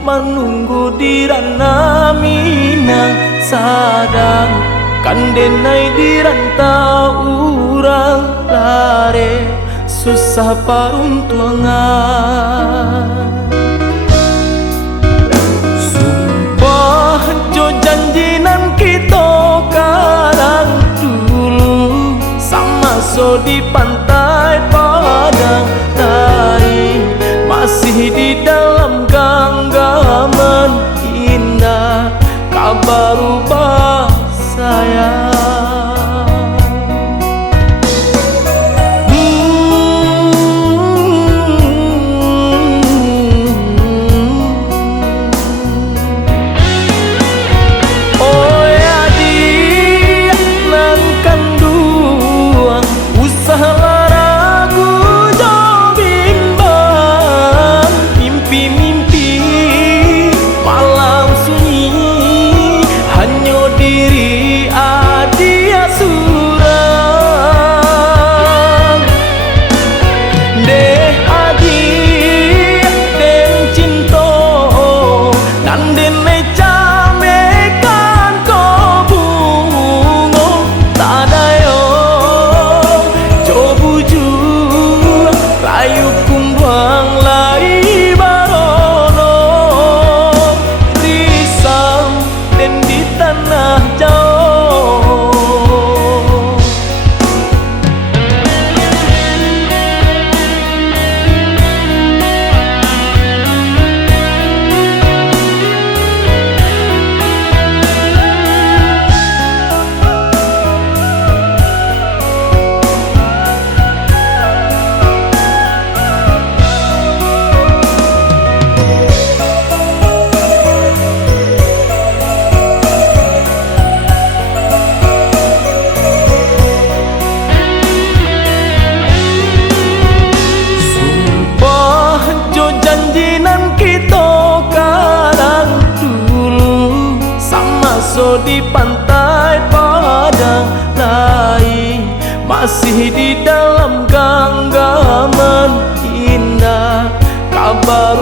menunggu di ranah Minang sadang kandenai di rantau urang lare susah paruntuangan. Sumpah jo janjinan kita karang dulu sama so di pantai Padang Taring masih di dalam genggaman indah kabar ubah sayang. Oh ya dia nan kanduang usaha ragu jo bimbang mimpi-mimpi malam sunyi hanya diri adia surang deh adi den cinta nan den mecamekan ko bungo tadayo cobu jur rayu kumbuang lai barono risam den di tanah jauh. Sumpah jo janjinan kita karang dulu sama so di pantai Padang Lain masih di dalam genggaman indah kabar